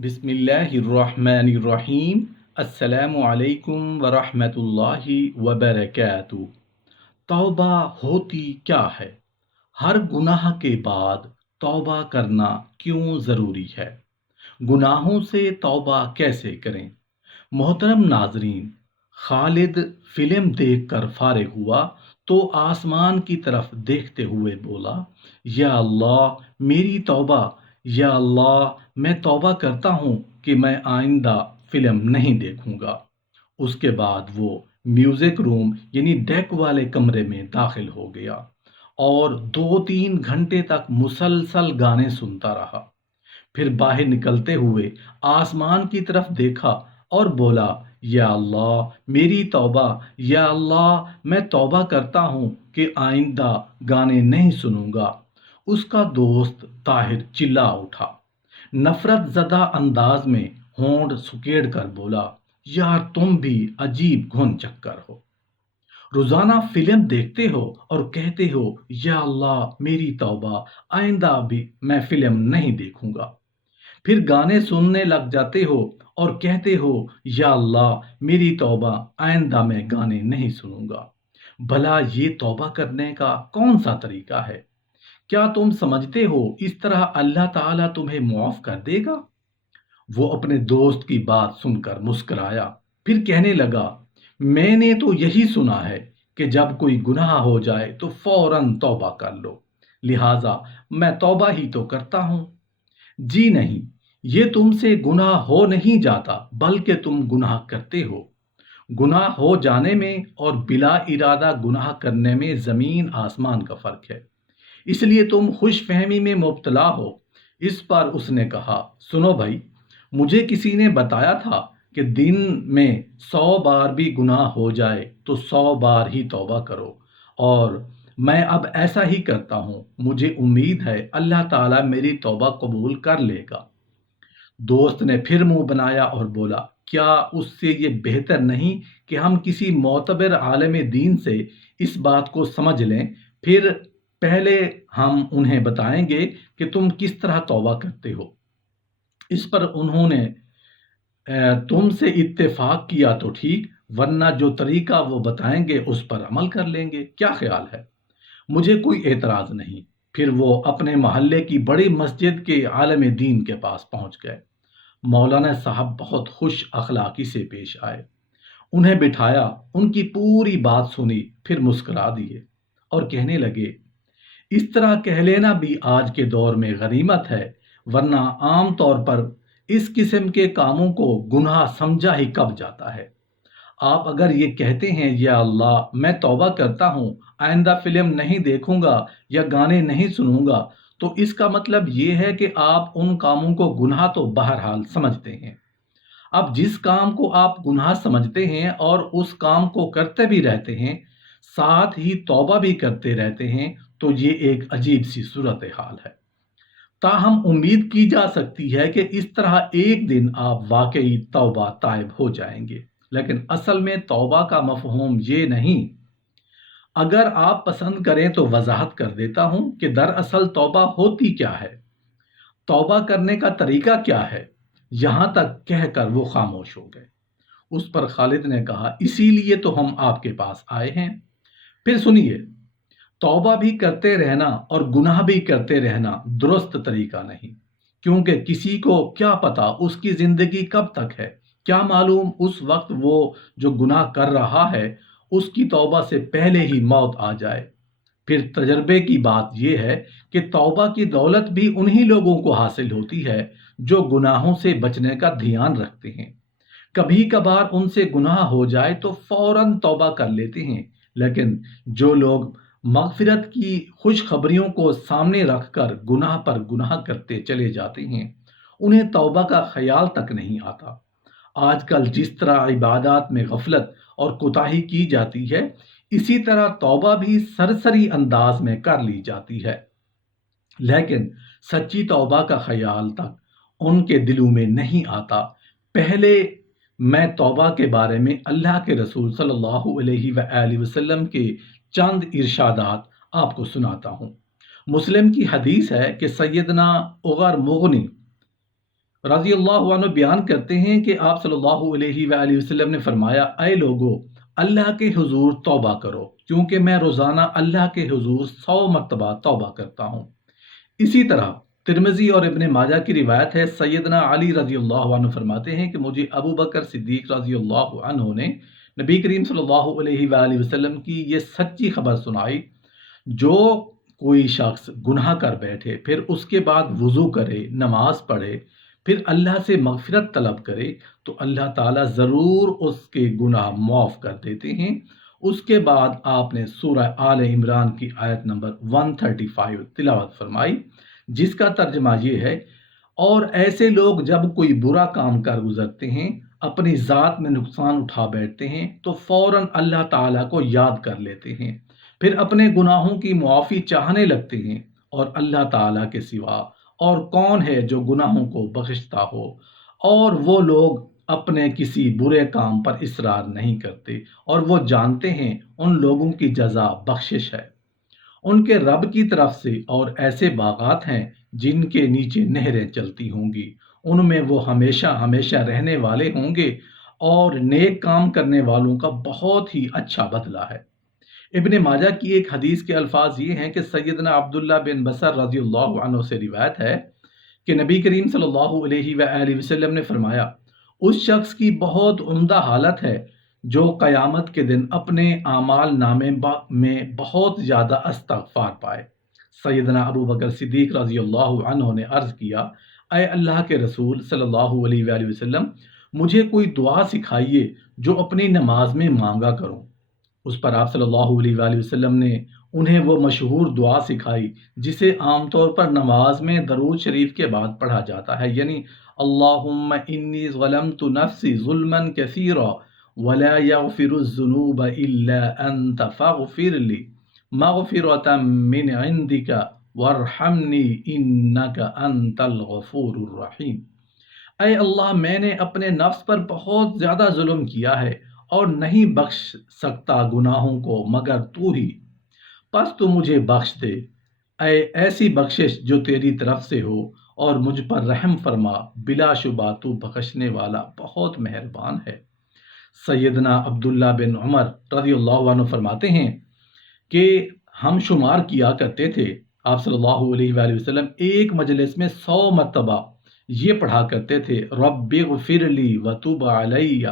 بسم اللہ الرحمن الرحیم۔ السلام علیکم ورحمۃ اللہ وبرکاتہ۔ توبہ ہوتی کیا ہے؟ ہر گناہ کے بعد توبہ کرنا کیوں ضروری ہے؟ گناہوں سے توبہ کیسے کریں؟ محترم ناظرین، خالد فلم دیکھ کر فارغ ہوا تو آسمان کی طرف دیکھتے ہوئے بولا، یا اللہ میری توبہ، یا اللہ میں توبہ کرتا ہوں کہ میں آئندہ فلم نہیں دیکھوں گا۔ اس کے بعد وہ میوزک روم یعنی ڈیک والے کمرے میں داخل ہو گیا اور 2-3 گھنٹے تک مسلسل گانے سنتا رہا۔ پھر باہر نکلتے ہوئے آسمان کی طرف دیکھا اور بولا، یا اللہ میری توبہ، یا اللہ میں توبہ کرتا ہوں کہ آئندہ گانے نہیں سنوں گا۔ اس کا دوست طاہر چلا اٹھا، نفرت زدہ انداز میں ہونٹ سکیڑ کر بولا، یار تم بھی عجیب گھن چکر ہو، روزانہ فلم دیکھتے ہو اور کہتے ہو یا اللہ میری توبہ، آئندہ بھی میں فلم نہیں دیکھوں گا۔ پھر گانے سننے لگ جاتے ہو اور کہتے ہو یا اللہ میری توبہ، آئندہ میں گانے نہیں سنوں گا۔ بھلا یہ توبہ کرنے کا کون سا طریقہ ہے؟ کیا تم سمجھتے ہو اس طرح اللہ تعالیٰ تمہیں معاف کر دے گا؟ وہ اپنے دوست کی بات سن کر مسکرایا، پھر کہنے لگا، میں نے تو یہی سنا ہے کہ جب کوئی گناہ ہو جائے تو فوراً توبہ کر لو، لہٰذا میں توبہ ہی تو کرتا ہوں۔ جی نہیں، یہ تم سے گناہ ہو نہیں جاتا بلکہ تم گناہ کرتے ہو۔ گناہ ہو جانے میں اور بلا ارادہ گناہ کرنے میں زمین آسمان کا فرق ہے، اس لیے تم خوش فہمی میں مبتلا ہو۔ اس پر اس نے کہا، سنو بھائی، مجھے کسی نے بتایا تھا کہ دن میں 100 بار بھی گناہ ہو جائے تو 100 بار ہی توبہ کرو، اور میں اب ایسا ہی کرتا ہوں۔ مجھے امید ہے اللہ تعالیٰ میری توبہ قبول کر لے گا۔ دوست نے پھر منہ بنایا اور بولا، کیا اس سے یہ بہتر نہیں کہ ہم کسی معتبر عالم دین سے اس بات کو سمجھ لیں، پھر پہلے ہم انہیں بتائیں گے کہ تم کس طرح توبہ کرتے ہو۔ اس پر انہوں نے تم سے اتفاق کیا تو ٹھیک، ورنہ جو طریقہ وہ بتائیں گے اس پر عمل کر لیں گے۔ کیا خیال ہے؟ مجھے کوئی اعتراض نہیں۔ پھر وہ اپنے محلے کی بڑی مسجد کے عالم دین کے پاس پہنچ گئے۔ مولانا صاحب بہت خوش اخلاقی سے پیش آئے، انہیں بٹھایا، ان کی پوری بات سنی، پھر مسکرا دیے اور کہنے لگے، اس طرح کہہ لینا بھی آج کے دور میں غنیمت ہے، ورنہ عام طور پر اس قسم کے کاموں کو گناہ سمجھا ہی کب جاتا ہے۔ آپ اگر یہ کہتے ہیں یا اللہ میں توبہ کرتا ہوں، آئندہ فلم نہیں دیکھوں گا یا گانے نہیں سنوں گا، تو اس کا مطلب یہ ہے کہ آپ ان کاموں کو گناہ تو بہرحال سمجھتے ہیں۔ اب جس کام کو آپ گناہ سمجھتے ہیں اور اس کام کو کرتے بھی رہتے ہیں، ساتھ ہی توبہ بھی کرتے رہتے ہیں، تو یہ ایک عجیب سی صورتحال ہے۔ تاہم امید کی جا سکتی ہے کہ اس طرح ایک دن آپ واقعی توبہ طائب ہو جائیں گے، لیکن اصل میں توبہ کا مفہوم یہ نہیں۔ اگر آپ پسند کریں تو وضاحت کر دیتا ہوں کہ دراصل توبہ ہوتی کیا ہے، توبہ کرنے کا طریقہ کیا ہے۔ یہاں تک کہہ کر وہ خاموش ہو گئے۔ اس پر خالد نے کہا، اسی لیے تو ہم آپ کے پاس آئے ہیں۔ پھر سنیے، توبہ بھی کرتے رہنا اور گناہ بھی کرتے رہنا درست طریقہ نہیں، کیونکہ کسی کو کیا پتا اس کی زندگی کب تک ہے، کیا معلوم اس وقت وہ جو گناہ کر رہا ہے اس کی توبہ سے پہلے ہی موت آ جائے۔ پھر تجربے کی بات یہ ہے کہ توبہ کی دولت بھی انہی لوگوں کو حاصل ہوتی ہے جو گناہوں سے بچنے کا دھیان رکھتے ہیں۔ کبھی کبھار ان سے گناہ ہو جائے تو فوراً توبہ کر لیتے ہیں، لیکن جو لوگ مغفرت کی خوشخبریوں کو سامنے رکھ کر گناہ پر گناہ کرتے چلے جاتے ہیں، انہیں توبہ کا خیال تک نہیں آتا۔ آج کل جس طرح عبادات میں غفلت اور کوتاہی کی جاتی ہے، اسی طرح توبہ بھی سرسری انداز میں کر لی جاتی ہے، لیکن سچی توبہ کا خیال تک ان کے دلوں میں نہیں آتا۔ پہلے میں توبہ کے بارے میں اللہ کے رسول صلی اللہ علیہ وآلہ وسلم کے چند ارشادات آپ کو سناتا ہوں۔ مسلم کی حدیث ہے کہ سیدنا عمر مغنی رضی اللہ عنہ بیان کرتے ہیں کہ آپ صلی اللہ علیہ وآلہ وسلم نے فرمایا، اے لوگو، اللہ کے حضور توبہ کرو، کیونکہ میں روزانہ اللہ کے حضور 100 مرتبہ توبہ کرتا ہوں۔ اسی طرح ترمذی اور ابن ماجہ کی روایت ہے، سیدنا علی رضی اللہ عنہ فرماتے ہیں کہ مجھے ابو بکر صدیق رضی اللہ عنہ نے نبی کریم صلی اللہ علیہ وآلہ وسلم کی یہ سچی خبر سنائی، جو کوئی شخص گناہ کر بیٹھے، پھر اس کے بعد وضو کرے، نماز پڑھے، پھر اللہ سے مغفرت طلب کرے، تو اللہ تعالیٰ ضرور اس کے گناہ معاف کر دیتے ہیں۔ اس کے بعد آپ نے سورہ آل عمران کی آیت نمبر 135 تلاوت فرمائی، جس کا ترجمہ یہ ہے، اور ایسے لوگ جب کوئی برا کام کر گزرتے ہیں، اپنی ذات میں نقصان اٹھا بیٹھتے ہیں، تو فوراً اللہ تعالیٰ کو یاد کر لیتے ہیں، پھر اپنے گناہوں کی معافی چاہنے لگتے ہیں، اور اللہ تعالیٰ کے سوا اور کون ہے جو گناہوں کو بخشتا ہو، اور وہ لوگ اپنے کسی برے کام پر اصرار نہیں کرتے، اور وہ جانتے ہیں ان لوگوں کی جزا بخشش ہے ان کے رب کی طرف سے، اور ایسے باغات ہیں جن کے نیچے نہریں چلتی ہوں گی، ان میں وہ ہمیشہ ہمیشہ رہنے والے ہوں گے، اور نیک کام کرنے والوں کا بہت ہی اچھا بدلہ ہے۔ ابن ماجہ کی ایک حدیث کے الفاظ یہ ہیں کہ سیدنا عبداللہ بن بصر رضی اللہ عنہ سے روایت ہے کہ نبی کریم صلی اللہ علیہ وآلہ وسلم نے فرمایا، اس شخص کی بہت عمدہ حالت ہے جو قیامت کے دن اپنے اعمال نامے میں بہت زیادہ استغفار پائے۔ سیدنا ابو بکر صدیق رضی اللہ عنہ نے عرض کیا، اے اللہ کے رسول صلی اللہ علیہ وآلہ وسلم، مجھے کوئی دعا سکھائیے جو اپنی نماز میں مانگا کروں۔ اس پر آپ صلی اللہ علیہ وآلہ وسلم نے انہیں وہ مشہور دعا سکھائی جسے عام طور پر نماز میں درود شریف کے بعد پڑھا جاتا ہے، یعنی اللہم انی ظلمت نفسی ظلما کثیرا ولا یغفر الذنوب الا انت فاغفر لی مغفرۃ من عندک وارحمنی انک انت الغفور الرحیم۔ اے اللہ، میں نے اپنے نفس پر بہت زیادہ ظلم کیا ہے، اور نہیں بخش سکتا گناہوں کو مگر تو ہی، پس تو مجھے بخش دے، اے ایسی بخشش جو تیری طرف سے ہو، اور مجھ پر رحم فرما، بلا شبہ تو بخشنے والا بہت مہربان ہے۔ سیدنا عبداللہ بن عمر رضی اللہ عنہ فرماتے ہیں کہ ہم شمار کیا کرتے تھے، آپ صلی اللہ علیہ وآلہ وسلم ایک مجلس میں 100 مرتبہ یہ پڑھا کرتے تھے، رب اغفر لی وتب علی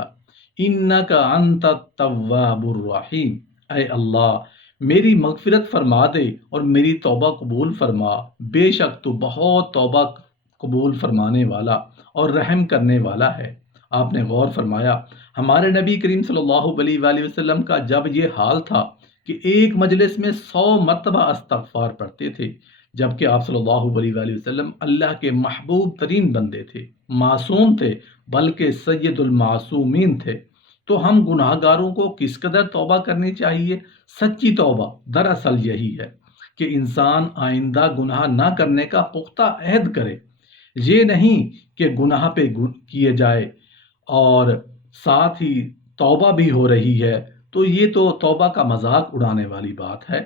انک انت التواب الرحیم۔ اے اللہ، میری مغفرت فرما دے اور میری توبہ قبول فرما، بے شک تو بہت توبہ قبول فرمانے والا اور رحم کرنے والا ہے۔ آپ نے غور فرمایا، ہمارے نبی کریم صلی اللہ علیہ وآلہ وسلم کا جب یہ حال تھا کہ ایک مجلس میں 100 مرتبہ استغفار پڑھتے تھے، جبکہ آپ صلی اللہ علیہ وآلہ وسلم اللہ کے محبوب ترین بندے تھے، معصوم تھے، بلکہ سید المعصومین تھے، تو ہم گناہ گاروں کو کس قدر توبہ کرنی چاہیے؟ سچی توبہ دراصل یہی ہے کہ انسان آئندہ گناہ نہ کرنے کا پختہ عہد کرے، یہ نہیں کہ گناہ پہ کیے جائے اور ساتھ ہی توبہ بھی ہو رہی ہے، تو یہ تو توبہ کا مذاق اڑانے والی بات ہے۔